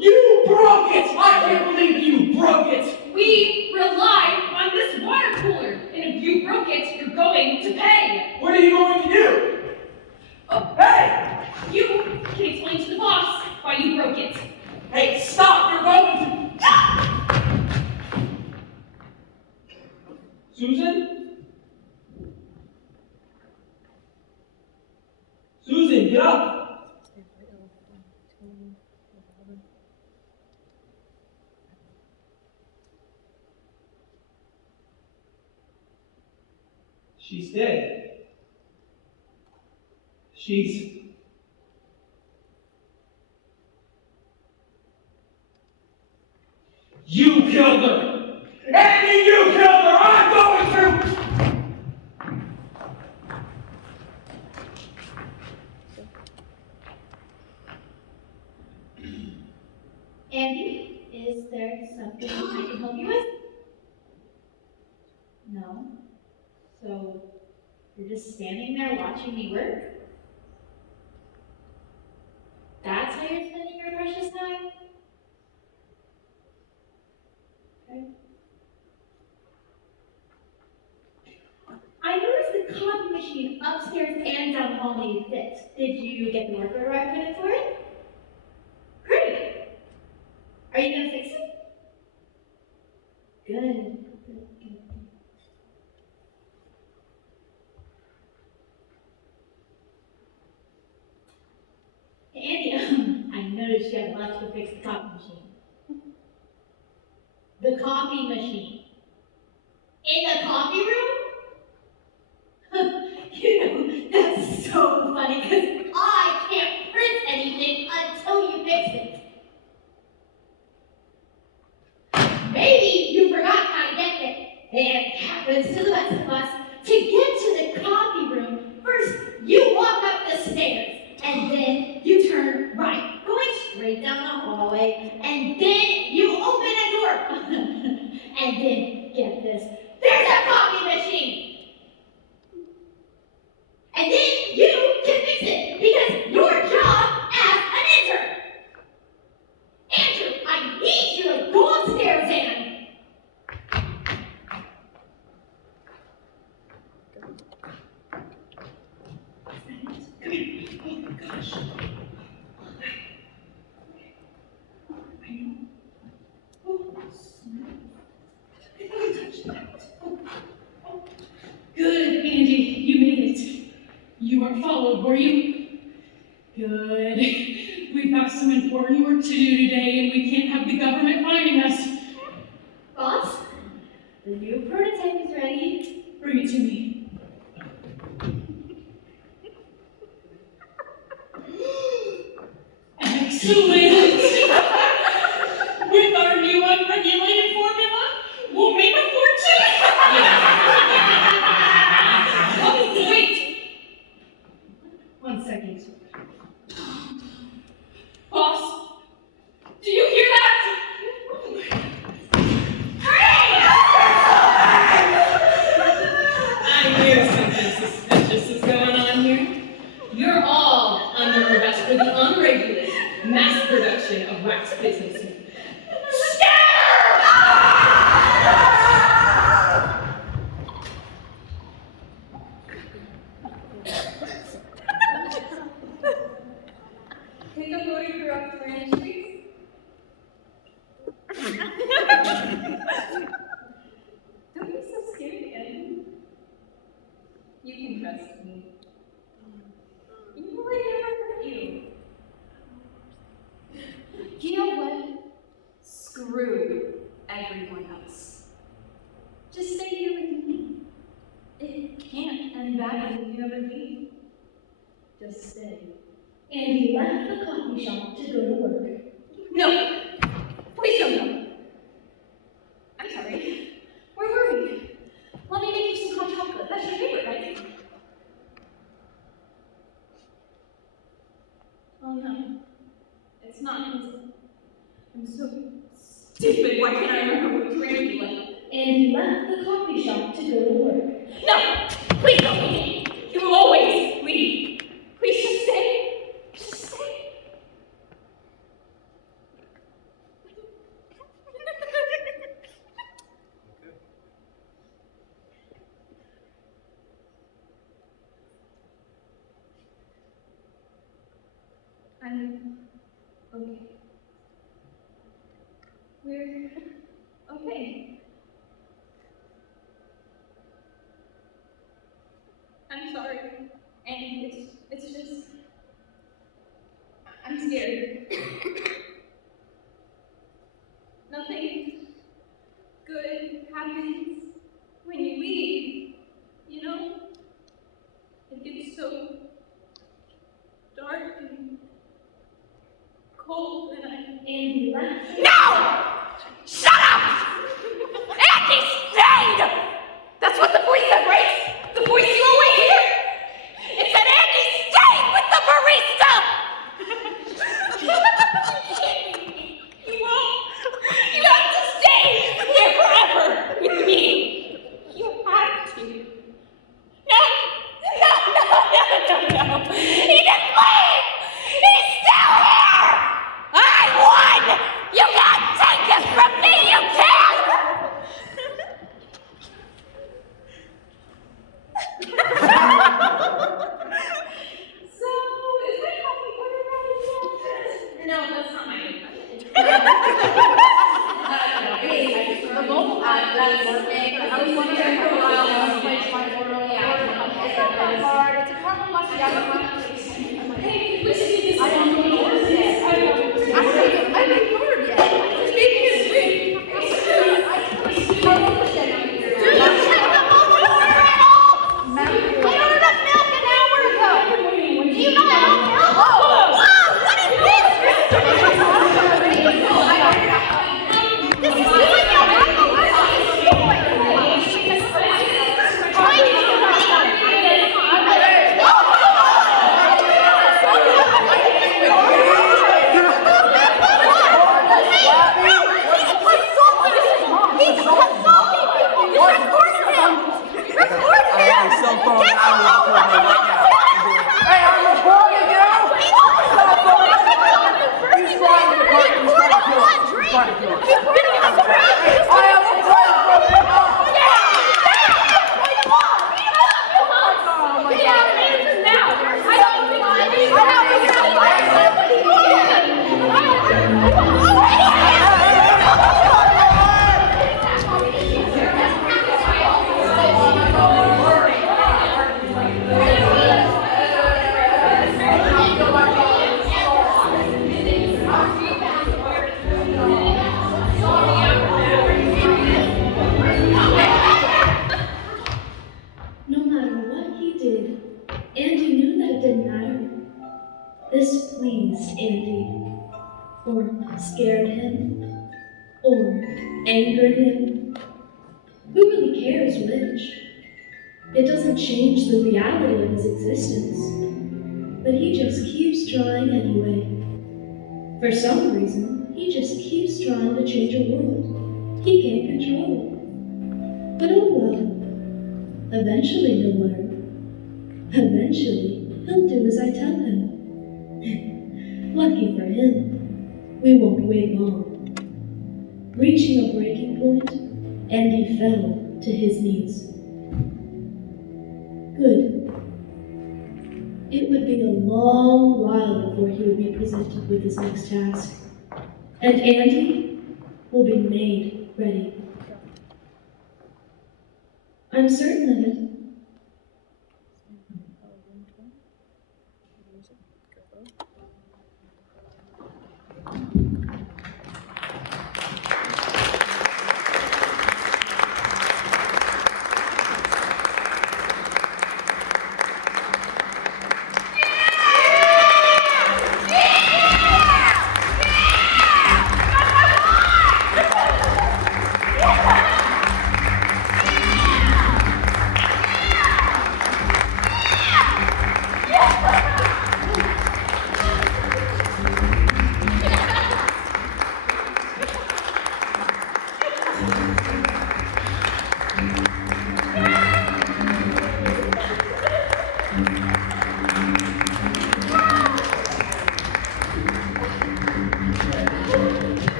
You broke it! I can't believe you broke it! We rely on this water cooler, and if you broke it, you're going to pay. What are you going to do? Oh, Hey! you can explain to the boss why you broke it. Hey, stop! You're going to... Susan? Susan, get up! She's dead. She's... You killed her! Andy, you killed her! I'm going to... Andy, is there something I can help you with? No? So, you're just standing there watching me work? That's how you're spending your precious time? Okay. I noticed the copy machine upstairs and down the hall needed fixed. Did you get the work order I put in for it? Great! Are you gonna fix it? Good. Andy, I noticed you had left to fix the copy machine. The copy machine. In the copy room? That's so funny because I can't print anything until you fix it. Maybe you forgot how to get there. It happens to the best of us. To get to the copy room, first you walk up the stairs, and then you turn right, going straight down the hallway, and then you open a door. And then, get this, there's a copy finish. I know. Oh, good, Andy. You made it. You weren't followed, were you? Good. We've got some important work to do today, and we can't have the government finding us. Boss, the new prototype is ready. Bring it to me. Excellent! With our new unregulated formula, we'll make a fortune! Oh, wait! 1 second. Boss, do you hear that? I knew something suspicious was going on here. You're all under arrest for the unregulated mass production of wax business. Take a photograph for entries. Don't be so scared again. You can trust me. You know I never hurt you. You know what? Screw everyone else. Just stay here with me. It can't end badly if you ever leave. Just stay. Andy left the coffee shop to go to work. No! Please don't go. I'm sorry. Where were we? Let me make you some hot chocolate. That's your favorite, right? Oh no. It's not Hazel. I'm so stupid. Why can't I remember which grade you went? Andy left the coffee shop to go to work. No! Please don't leave. You will always leave. Please just stay. Just stay. I'm okay. We're okay. I'm sorry. And it's just I'm scared. Nothing good happens when you leave, you know? It gets so dark and cold and Andy left. No! Shut up! Andy stayed! That's what the voice said, right? The voice you always hear? It said Andy stayed with the barista! You won't. You have to stay here forever with me. You have to. No! He didn't leave! He's still here! I won! You can't take it from me! You can't! So, is my coffee order ready? No, that's not mine. The mobile app that's working. I was wondering for a while how to place my order. Yeah, it's not that hard. It's a problem watching out. Hey, listen, I don't know the orders yet. I haven't ordered yet. Just gave me a drink. Dude, you checked the mobile order at all? I ordered up milk an hour ago. Do you know how milk? Whoa! What is this? This is doing your Ruppel. What is this doing? Trying to do This pleased Andy, or scared him, or angered him. Who really cares which? It doesn't change the reality of his existence. But he just keeps trying anyway. For some reason, he just keeps trying to change a world he can't control. But oh well, eventually he'll learn. Eventually, he'll do as I tell him. Lucky for him, we won't wait long. Reaching a breaking point, Andy fell to his knees. Good. It would be a long while before he would be presented with his next task. And Andy will be made ready. I'm certain of it.